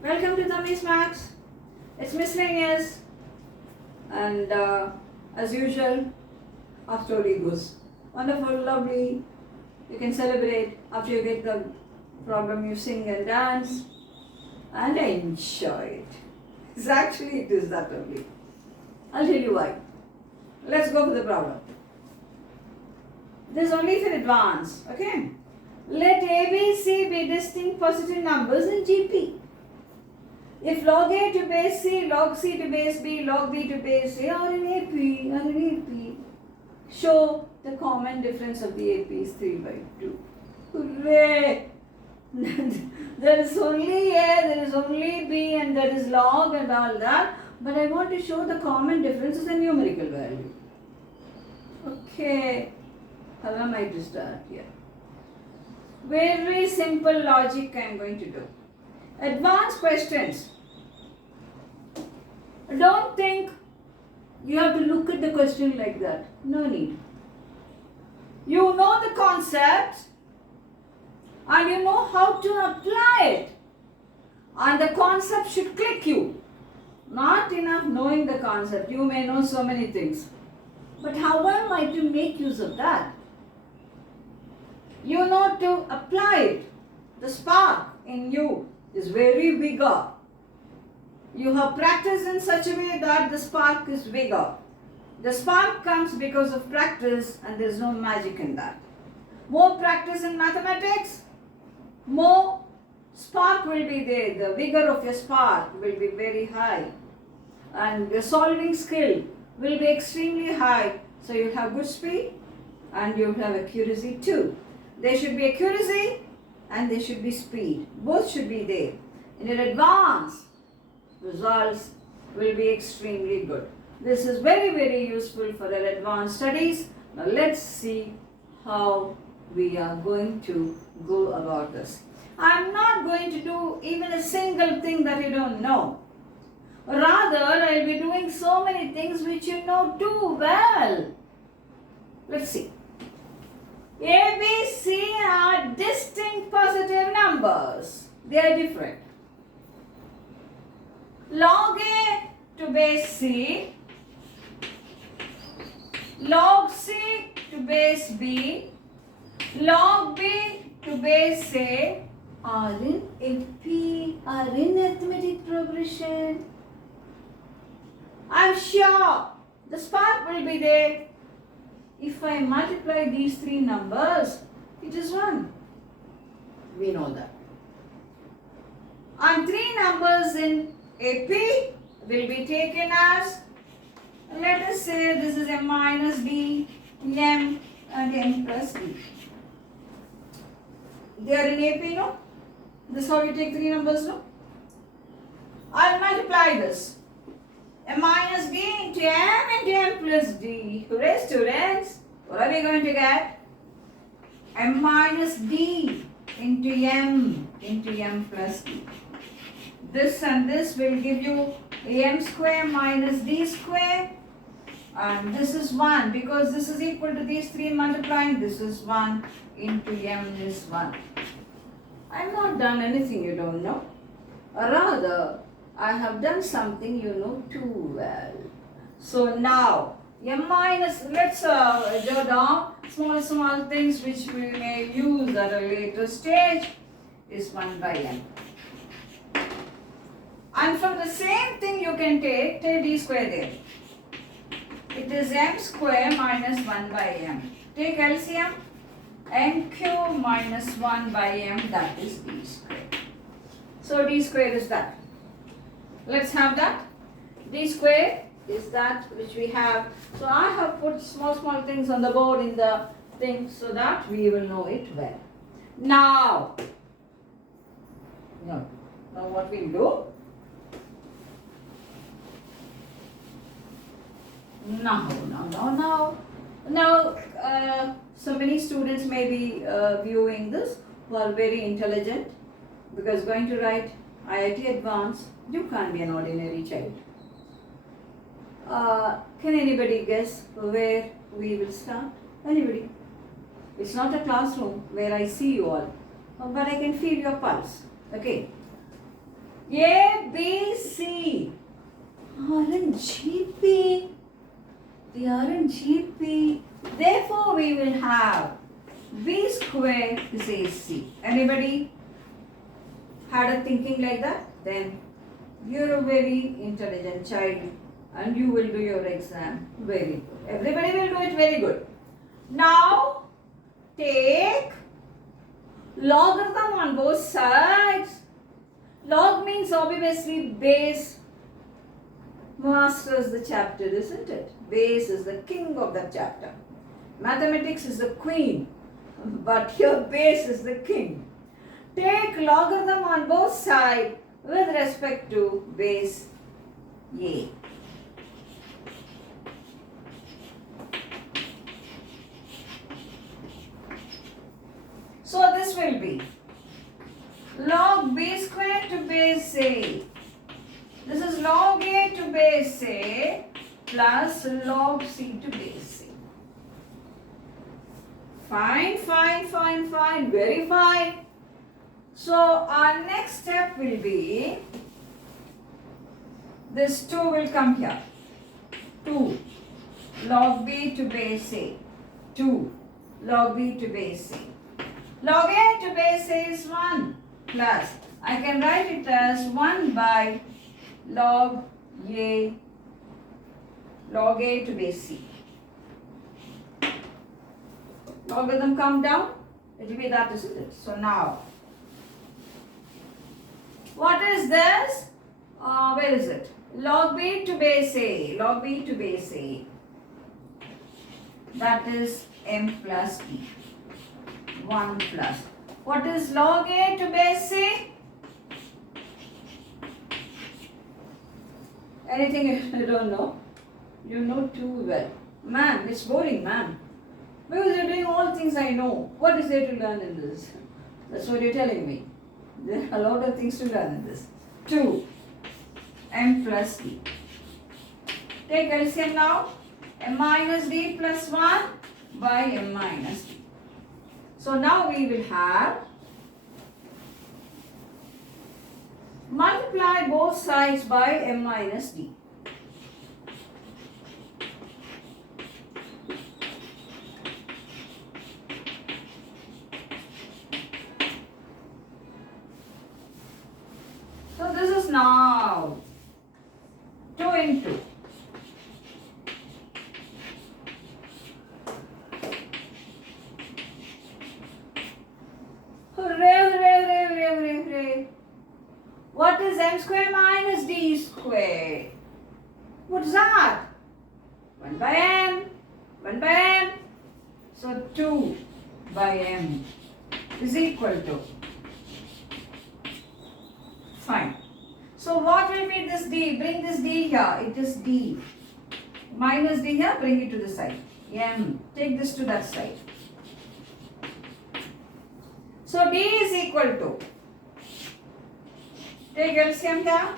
Welcome to Tammy's Max. It's Miscellaneous, and as usual, our story goes wonderful, lovely. You can celebrate after you get the problem. You sing and dance and enjoy it. It is that lovely. I'll tell you why. Let's go for the problem. This is only for advance, okay? Let A, B, C be distinct positive numbers in GP. If log A to base C, log C to base B, log B to base A are in AP, show the common difference of the AP is 3 by 2. Hooray! There is only A, there is only B, and there is log and all that, but I want to show the common difference as a numerical value. Okay, how am I to start here? Very simple logic I am going to do. Advanced questions. Don't think you have to look at the question like that. No need. You know the concept and you know how to apply it. And the concept should click you. Not enough knowing the concept. You may know so many things. But how am I to make use of that? You know to apply it. The spark in you is very bigger. You have practiced in such a way that the spark is bigger. The spark comes because of practice and there is no magic in that. More practice in mathematics, more spark will be there. The vigor of your spark will be very high. And your solving skill will be extremely high. So you have good speed and you have accuracy too. There should be accuracy and there should be speed. Both should be there. In your advanced, results will be extremely good. This is very useful for our advanced studies. Now let's see how we are going to go about this. I am not going to do even a single thing that you don't know. Rather, I will be doing so many things which you know too well. Let's see. A, B, C are distinct positive numbers. They are different. Log A to base C, log C to base B, log B to base A are in AP, are in arithmetic progression. I am sure the spark will be there. If I multiply these three numbers, it is 1. We know that. And three numbers in AP will be taken as, let us say this is M minus D, M and M plus D. They are in AP, no? This is how you take three numbers, no? I'll multiply this. M minus D into M plus D. Hooray, students! What are we going to get? M minus D into M plus D. This and this will give you M square minus D square. And this is 1 because this is equal to these three multiplying. This is 1 into M is 1. I have not done anything you don't know. Or rather, I have done something you know too well. So now, M minus, let's jot down small things which we may use at a later stage is 1 by M. And from the same thing you can take D square there. It is M square minus 1 by M. Take LCM, NQ minus 1 by M, that is D square. So D square is that. Let's have that. D square is that which we have. So I have put small things on the board in the thing so that we will know it well. Now what we'll do? Now, so many students may be viewing this who are very intelligent because going to write IIT Advanced, you can't be an ordinary child. Can anybody guess where we will start? Anybody? It's not a classroom where I see you all, but I can feel your pulse. Okay. A, B, C are in GP. They are in GP. Therefore, we will have B square is AC. Anybody had a thinking like that? Then you're a very intelligent child and you will do your exam very good. Everybody will do it very good. Now, take logarithm on both sides. Log means obviously base. Masters the chapter, isn't it? Base is the king of that chapter. Mathematics is the queen, but here base is the king. Take logarithm on both sides with respect to base A. So this will be log B square to base A. This is log A to base A plus log C to base A. Fine, fine, fine, fine, very fine. So our next step will be, this 2 will come here. 2 log B to base A. 2 log B to base A. Log A to base A is 1 plus, I can write it as 1 by log A to base C. Logarithm come down, it will be that, isn't it? So now, what is this? Where is it? Log B to base A. Log B to base A. That is M plus E. 1 plus. What is log A to base C? Anything you don't know? You know too well. Ma'am, it's boring, ma'am. Because you're doing all things I know. What is there to learn in this? That's what you're telling me. There are a lot of things to learn in this. 2 M plus D. Take LCM now. M minus D plus 1 by M minus D. So now we will have, multiply both sides by M minus D. So this is now 2 into what is M square minus D square? What is that? 1 by M, 1 by M. So 2 by M is equal to, fine. So what will be this D? Bring this D here. It is D. Minus D here, bring it to the side. M. Take this to that side. So D is equal to, take LCM here.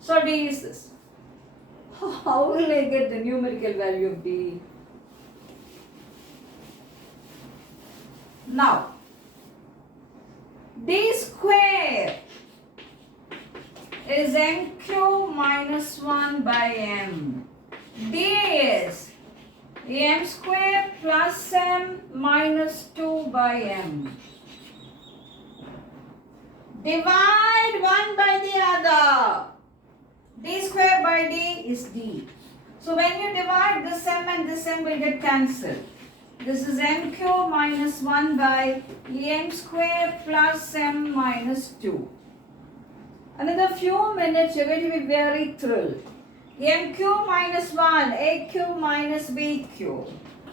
So D is this. How will I get the numerical value of D? Now, D square is MQ minus 1 by M. D is M square plus M minus 2 by M. Divide one by the other. D square by D is D. So when you divide, this M and this M will get cancelled. This is MQ minus 1 by M square plus M minus 2. Another few minutes, you're going to be very thrilled. MQ minus 1, AQ minus BQ.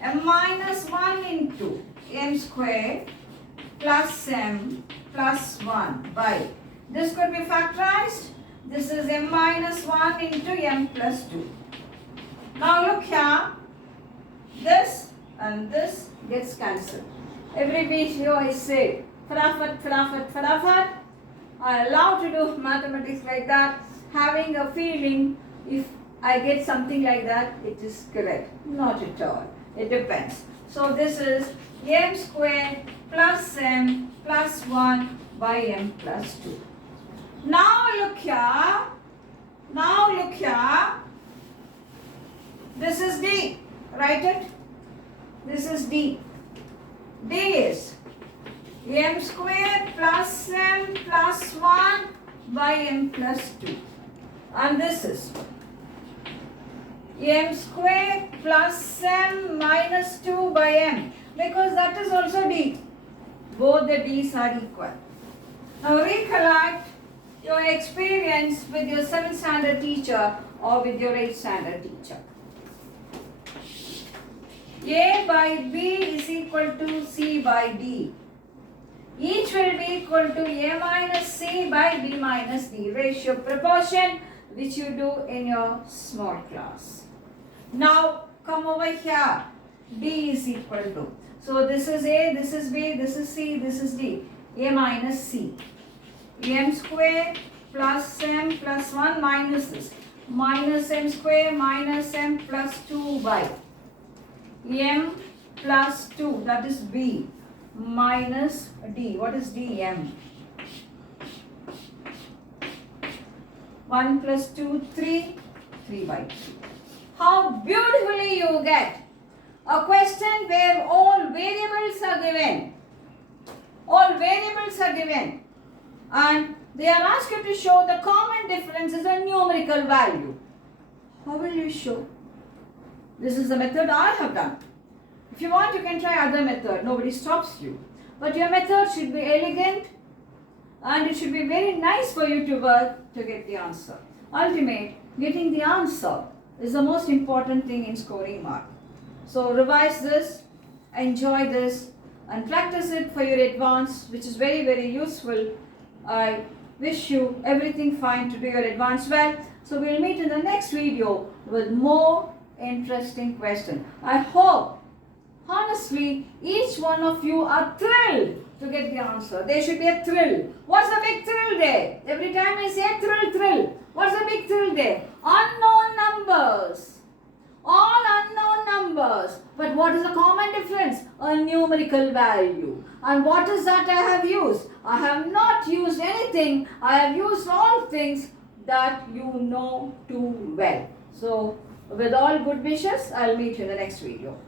M minus 1 into M square plus M plus 1 by. This could be factorized. This is M minus 1 into M plus 2. Now look here. This and this gets cancelled. Every video I say, farafat. I love to do mathematics like that, having a feeling if I get something like that, it is correct. Not at all. It depends. So this is m square plus m plus 1 by m plus 2. Now look here. Now look here. This is D. Write it. This is D. D is m square plus m plus 1 by m plus 2. And this is m square plus m minus 2 by m, because that is also D. Both the D's are equal. Now recollect your experience with your 7th standard teacher or with your 8th standard teacher. A by B is equal to C by D. Each will be equal to A minus C by B minus D, ratio proportion, which you do in your small class. Now come over here. D is equal to. So this is A, this is B, this is C, this is D. A minus C. M square plus m plus 1 minus this. Minus m square minus m plus 2 by m plus 2, that is B, minus D. What is D? M. 1 plus 2, 3, 3 by 3. How beautifully you get a question where all variables are given. All variables are given. And they are asked you to show the common difference is a numerical value. How will you show? This is the method I have done. If you want, you can try other method. Nobody stops you. But your method should be elegant and it should be very nice for you to work to get the answer. Ultimate, getting the answer is the most important thing in scoring mark. So revise this, enjoy this and practice it for your advance, which is very, very useful. I wish you everything fine to do your advance well. So we'll meet in the next video with more interesting questions. I hope, honestly, each one of you are thrilled to get the answer. There should be a thrill. What's the big thrill there? Every time I say thrill, thrill. What's the big thrill there? Unknown numbers. All unknown numbers. But what is the common difference? A numerical value. And what is that I have used? I have not used anything. I have used all things that you know too well. So, with all good wishes, I'll meet you in the next video.